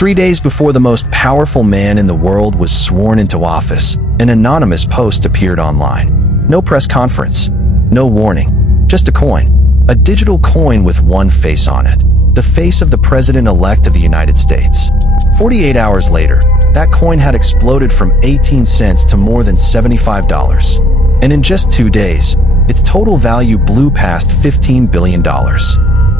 3 days before the most powerful man in the world was sworn into office, an anonymous post appeared online. No press conference, no warning, just a coin. A digital coin with one face on it. The face of the president-elect of the United States. 48 hours later, that coin had exploded from 18 cents to more than $75. And in just 2 days, its total value blew past $15 billion.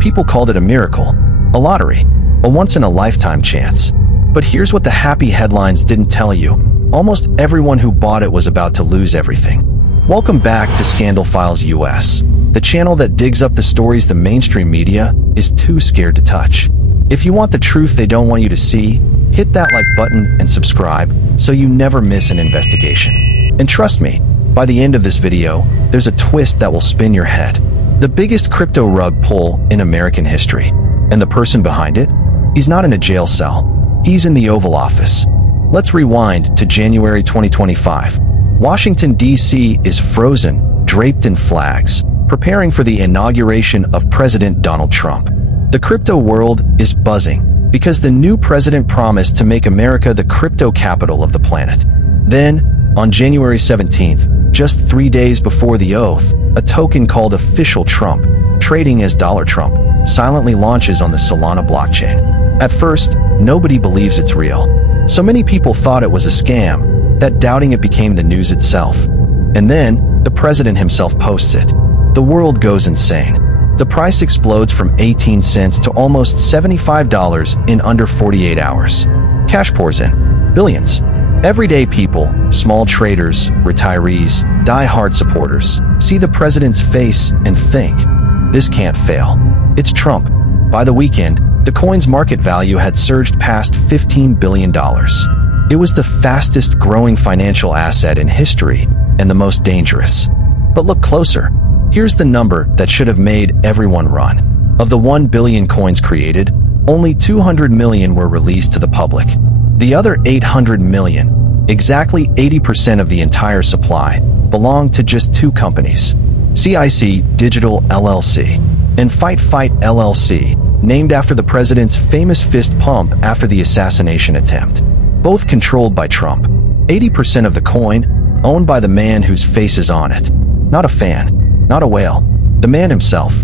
People called it a miracle, a lottery, a once-in-a-lifetime chance. But here's what the happy headlines didn't tell you. Almost everyone who bought it was about to lose everything. Welcome back to Scandal Files US, the channel that digs up the stories the mainstream media is too scared to touch. If you want the truth they don't want you to see, hit that like button and subscribe so you never miss an investigation. And trust me, by the end of this video, there's a twist that will spin your head. The biggest crypto rug pull in American history. And the person behind it? He's not in a jail cell. He's in the Oval Office. Let's rewind to January 2025. Washington, D.C. is frozen, draped in flags, preparing for the inauguration of President Donald Trump. The crypto world is buzzing because the new president promised to make America the crypto capital of the planet. Then, on January 17th, just 3 days before the oath, a token called Official Trump, trading as Dollar Trump, silently launches on the Solana blockchain. At first, nobody believes it's real. So many people thought it was a scam, that doubting it became the news itself. And then, the president himself posts it. The world goes insane. The price explodes from 18 cents to almost $75 in under 48 hours. Cash pours in. Billions. Everyday people, small traders, retirees, die-hard supporters, see the president's face and think, this can't fail. It's Trump. By the weekend, the coin's market value had surged past $15 billion. It was the fastest growing financial asset in history and the most dangerous. But look closer. Here's the number that should have made everyone run. Of the 1 billion coins created, only 200 million were released to the public. The other 800 million, exactly 80% of the entire supply, belonged to just 2 companies. CIC Digital LLC and Fight LLC, named after the president's famous fist pump after the assassination attempt. Both controlled by Trump. 80% of the coin, owned by the man whose face is on it. Not a fan, not a whale, the man himself.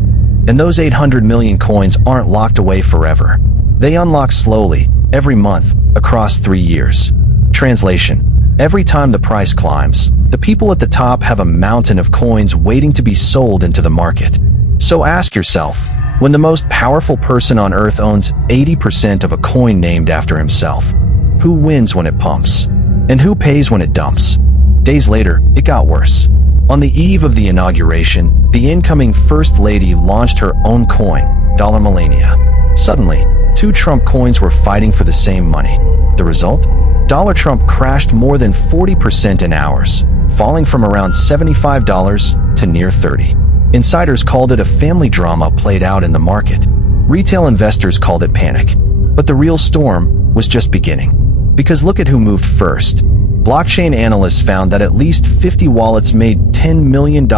And those 800 million coins aren't locked away forever. They unlock slowly, every month, across 3 years. Translation: every time the price climbs, the people at the top have a mountain of coins waiting to be sold into the market. So ask yourself, when the most powerful person on earth owns 80% of a coin named after himself, who wins when it pumps? And who pays when it dumps? Days later, it got worse. On the eve of the inauguration, the incoming First Lady launched her own coin, $MELANIA. Suddenly, 2 Trump coins were fighting for the same money. The result? Dollar Trump crashed more than 40% in hours, falling from around $75 to near $30. Insiders called it a family drama played out in the market. Retail investors called it panic. But the real storm was just beginning. Because look at who moved first. Blockchain analysts found that at least 50 wallets made $10 million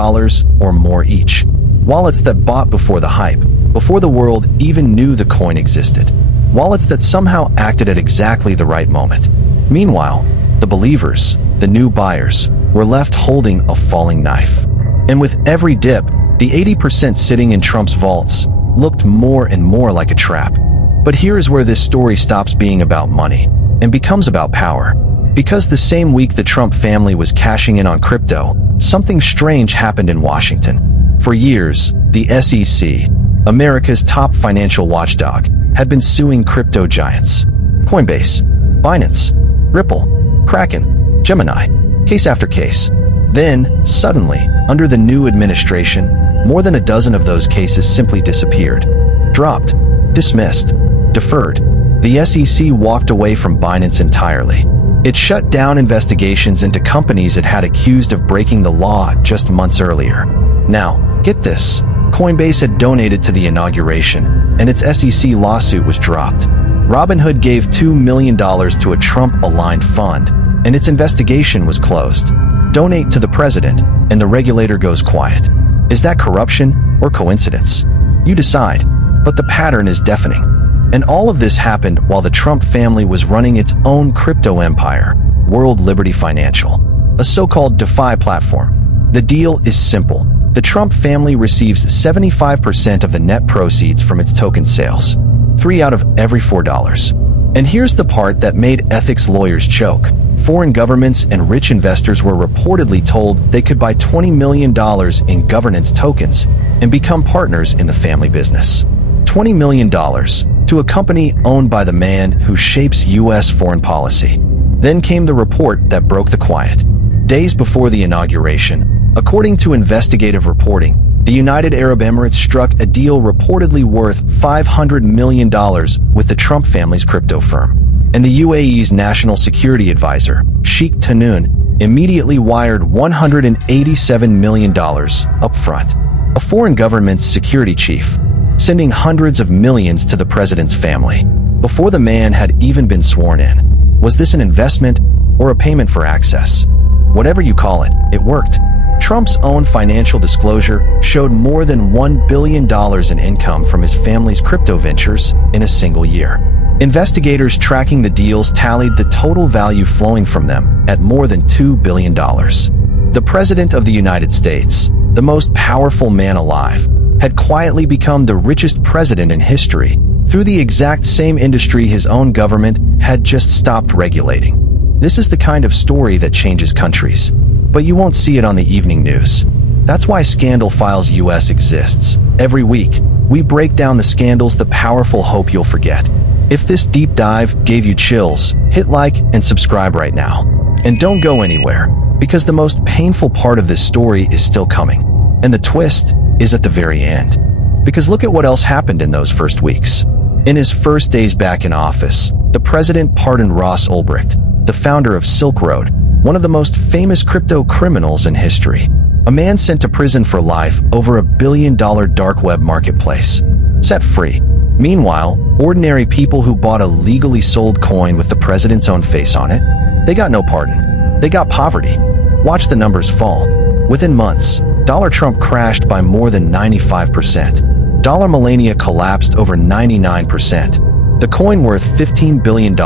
or more each. Wallets that bought before the hype, before the world even knew the coin existed. Wallets that somehow acted at exactly the right moment. Meanwhile, the believers, the new buyers, were left holding a falling knife. And with every dip, the 80% sitting in Trump's vaults looked more and more like a trap. But here is where this story stops being about money and becomes about power. Because the same week the Trump family was cashing in on crypto, something strange happened in Washington. For years, the SEC, America's top financial watchdog, had been suing crypto giants. Coinbase, Binance, Ripple, Kraken, Gemini, case after case. Then, suddenly, under the new administration, more than a dozen of those cases simply disappeared. Dropped, dismissed, deferred. The SEC walked away from Binance entirely. It shut down investigations into companies it had accused of breaking the law just months earlier. Now, get this. Coinbase had donated to the inauguration, and its SEC lawsuit was dropped. Robinhood gave $2 million to a Trump-aligned fund, and its investigation was closed. Donate to the president, and the regulator goes quiet. Is that corruption or coincidence? You decide, but the pattern is deafening. And all of this happened while the Trump family was running its own crypto empire, World Liberty Financial, a so-called DeFi platform. The deal is simple. The Trump family receives 75% of the net proceeds from its token sales, 3 out of every $4. And here's the part that made ethics lawyers choke. Foreign governments and rich investors were reportedly told they could buy $20 million in governance tokens and become partners in the family business. $20 million to a company owned by the man who shapes U.S. foreign policy. Then came the report that broke the quiet. Days before the inauguration, according to investigative reporting, the United Arab Emirates struck a deal reportedly worth $500 million with the Trump family's crypto firm. And the UAE's national security advisor, Sheikh Tahnoun, immediately wired $187 million upfront. A foreign government's security chief, sending hundreds of millions to the president's family, before the man had even been sworn in. Was this an investment or a payment for access? Whatever you call it, it worked. Trump's own financial disclosure showed more than $1 billion in income from his family's crypto ventures in a single year. Investigators tracking the deals tallied the total value flowing from them at more than $2 billion. The President of the United States, the most powerful man alive, had quietly become the richest president in history through the exact same industry his own government had just stopped regulating. This is the kind of story that changes countries, but you won't see it on the evening news. That's why Scandal Files US exists. Every week, we break down the scandals the powerful hope you'll forget. If this deep dive gave you chills, hit like and subscribe right now. And don't go anywhere, because the most painful part of this story is still coming. And the twist is at the very end. Because look at what else happened in those first weeks. In his first days back in office, the president pardoned Ross Ulbricht, the founder of Silk Road, one of the most famous crypto criminals in history. A man sent to prison for life over $1 billion dark web marketplace. Set free. Meanwhile, ordinary people who bought a legally sold coin with the president's own face on it, they got no pardon. They got poverty. Watch the numbers fall. Within months, Dollar Trump crashed by more than 95%. Dollar MELANIA collapsed over 99%. The coin worth $15 billion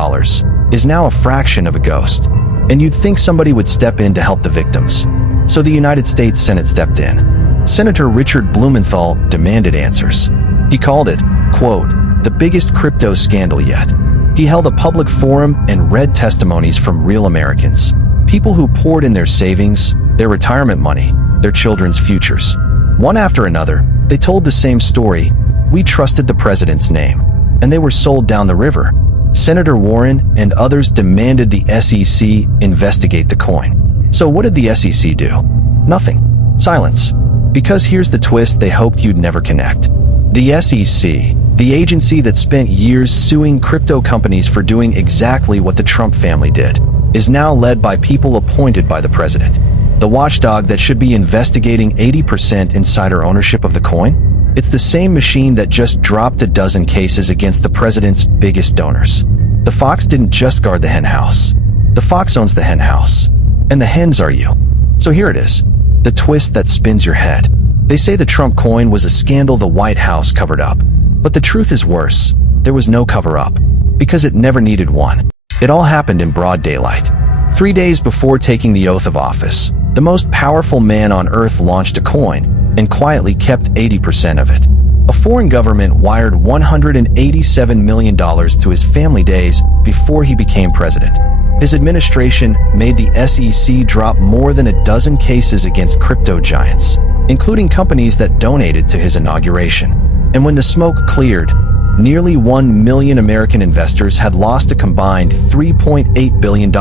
is now a fraction of a ghost. And you'd think somebody would step in to help the victims. So the United States Senate stepped in. Senator Richard Blumenthal demanded answers. He called it, quote, the biggest crypto scandal yet. He held a public forum and read testimonies from real Americans. People who poured in their savings, their retirement money, their children's futures. One after another, they told the same story. We trusted the president's name. And they were sold down the river. Senator Warren and others demanded the SEC investigate the coin. So what did the SEC do? Nothing. Silence. Because here's the twist they hoped you'd never connect. The SEC, the agency that spent years suing crypto companies for doing exactly what the Trump family did, is now led by people appointed by the president. The watchdog that should be investigating 80% insider ownership of the coin? It's the same machine that just dropped a dozen cases against the president's biggest donors. The fox didn't just guard the hen house. The fox owns the hen house. And the hens are you. So here it is. The twist that spins your head. They say the Trump coin was a scandal the White House covered up. But the truth is worse. There was no cover-up. Because it never needed one. It all happened in broad daylight. 3 days before taking the oath of office, the most powerful man on earth launched a coin and quietly kept 80% of it. A foreign government wired $187 million to his family days before he became president. His administration made the SEC drop more than a dozen cases against crypto giants, including companies that donated to his inauguration. And when the smoke cleared, nearly 1 million American investors had lost a combined $3.8 billion,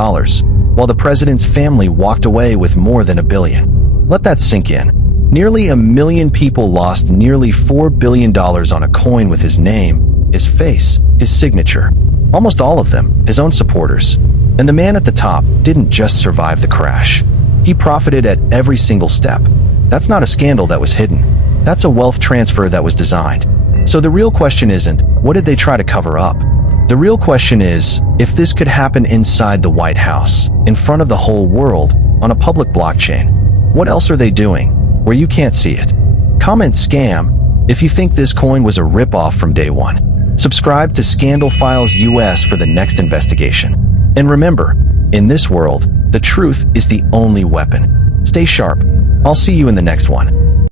while the president's family walked away with more than $1 billion. Let that sink in. Nearly 1 million people lost nearly $4 billion on a coin with his name, his face, his signature. Almost all of them, his own supporters. And the man at the top didn't just survive the crash. He profited at every single step. That's not a scandal that was hidden. That's a wealth transfer that was designed. So the real question isn't, what did they try to cover up? The real question is, if this could happen inside the White House, in front of the whole world, on a public blockchain, what else are they doing, where you can't see it? Comment scam if you think this coin was a rip-off from day one. Subscribe to Scandal Files US for the next investigation. And remember, in this world, the truth is the only weapon. Stay sharp. I'll see you in the next one.